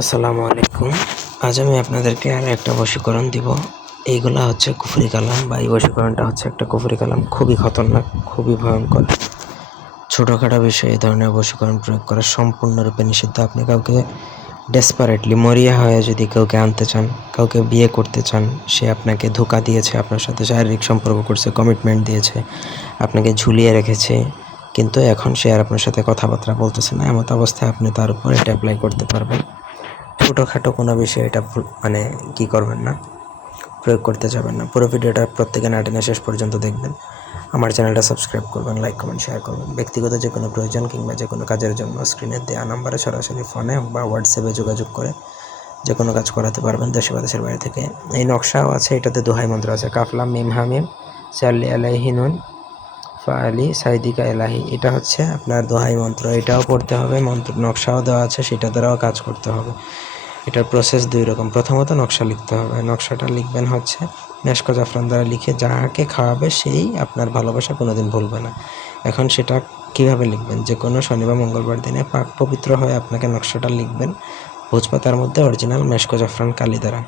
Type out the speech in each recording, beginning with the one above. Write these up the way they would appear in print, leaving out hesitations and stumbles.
আসসালামু আলাইকুম। আজ আমি আপনাদেরকে আর একটা বশীকরণ দিব। এইগুলা হচ্ছে কুফরি কালাম, বা এই বশীকরণটা হচ্ছে একটা কুফরি কালাম, খুবই খতরনাক, খুবই ভয়ঙ্কর। ছোটোখাটো বিষয়ে এই ধরনের বশীকরণ প্রয়োগ করা সম্পূর্ণরূপে নিষিদ্ধ। আপনি কাউকে ডেসপারেটলি মরিয়া হয়ে যদি কাউকে আনতে চান, কাউকে বিয়ে করতে চান, সে আপনাকে ধোঁকা দিয়েছে, আপনার সাথে শারীরিক সম্পর্ক করছে, কমিটমেন্ট দিয়েছে, আপনাকে ঝুলিয়ে রেখেছে, কিন্তু এখন সে আর আপনার সাথে কথাবার্তা বলতেছে না, এমত অবস্থায় আপনি তার উপর এটা অ্যাপ্লাই করতে পারবেন। ছোটোখাটো কোনো বিষয়ে এটা কী করবেন না, প্রয়োগ করতে যাবেন না। পুরো ভিডিওটা প্রত্যেকে না টেনে শেষ পর্যন্ত দেখবেন। আমার চ্যানেলটা সাবস্ক্রাইব করবেন, লাইক কমেন্ট শেয়ার করবেন। ব্যক্তিগত যে কোনো প্রয়োজন কিংবা যে কোনো কাজের জন্য স্ক্রিনে দেওয়া নাম্বারে সরাসরি ফোনে বা হোয়াটসঅ্যাপে যোগাযোগ করে যে কোনো কাজ করাতে পারবেন দেশে বা দেশের বাইরে থেকে। এই নকশাও আছে, এটাতে দোহাই মন্ত্র আছে, কাফলাম মিম হামিম চার্লি আলাইহি নুন ফাআলি সাইদিকা এলাহি। এটা হচ্ছে আপনার দোহাই মন্ত্র, এটাও পড়তে হবে। মন্ত্র নকশাও দেওয়া আছে, সেটা দ্বারাও কাজ করতে হবে। এটার প্রসেস দুই রকম। প্রথমত নকশা লিখতে হবে। নকশাটা লিখবেন হচ্ছে মেশক জাফরান দ্বারা লিখে, যাকে খাওয়াবে সেই আপনার ভালোবাসা কোনোদিন ভুলবে না। এখন সেটা কিভাবে লিখবেন? যে কোনো শনি বা মঙ্গলবার দিনে পাক পবিত্র হয়ে আপনাকে নকশাটা লিখবেন ভোজপাতার মধ্যে অরিজিনাল মেশক জাফরান কালি দ্বারা।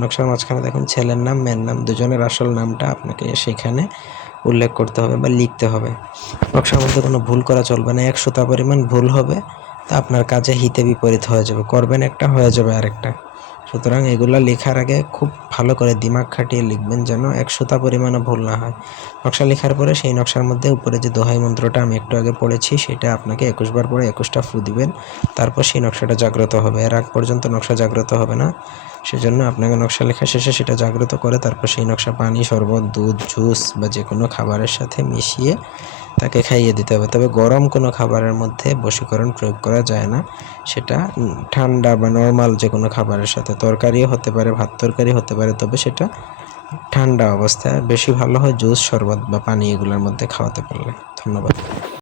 নকশার মাঝখানে দেখুন ছেলের নাম, মেয়ের নাম, দুজনের আসল নামটা আপনাকে সেখানে উল্লেখ করতে হবে বা লিখতে হবে। নকশার মধ্যে কোনো ভুল করা চলবে না। 100টা পরিমাণ ভুল হবে তা আপনার কাজে হিতে বিপরীত হয়ে যাবে। করবেন একটা, হয়ে যাবে আরেকটা। সুতরাং এগুলো লেখার আগে খুব ভালো করে দিমাগ খাটিয়ে লিখবেন, যেন 100টা পরিমাণও ভুল না হয়। নকশা লেখার পরে সেই নকশার মধ্যে উপরে যে দোহাই মন্ত্রটা আমি একটু আগে পড়েছি, সেটা আপনাকে 21 বার পরে 21টা ফু দিবেন। তারপর সেই নকশাটা জাগ্রত হবে। এর আগ পর্যন্ত নকশা জাগ্রত হবে না। সেজন্য আপনাকে নকশা লেখা শেষে সেটা জাগ্রত করে তারপর সেই নকশা পানি, শরবত, দুধ, জুস বা যে কোনো খাবারের সাথে মিশিয়ে তাকে খাইয়ে দিতে হবে। তবে গরম কোনো খাবারের মধ্যে বশীকরণ প্রয়োগ করা যায় না। সেটা ঠান্ডা বা নর্মাল যে কোনো খাবারের সাথে, তরকারিও হতে পারে, ভাত তরকারি হতে পারে, তবে সেটা ঠান্ডা অবস্থায়। বেশি ভালো হয় জুস, শরবত বা পানি এগুলোর মধ্যে খাওয়াতে পারলে। ধন্যবাদ।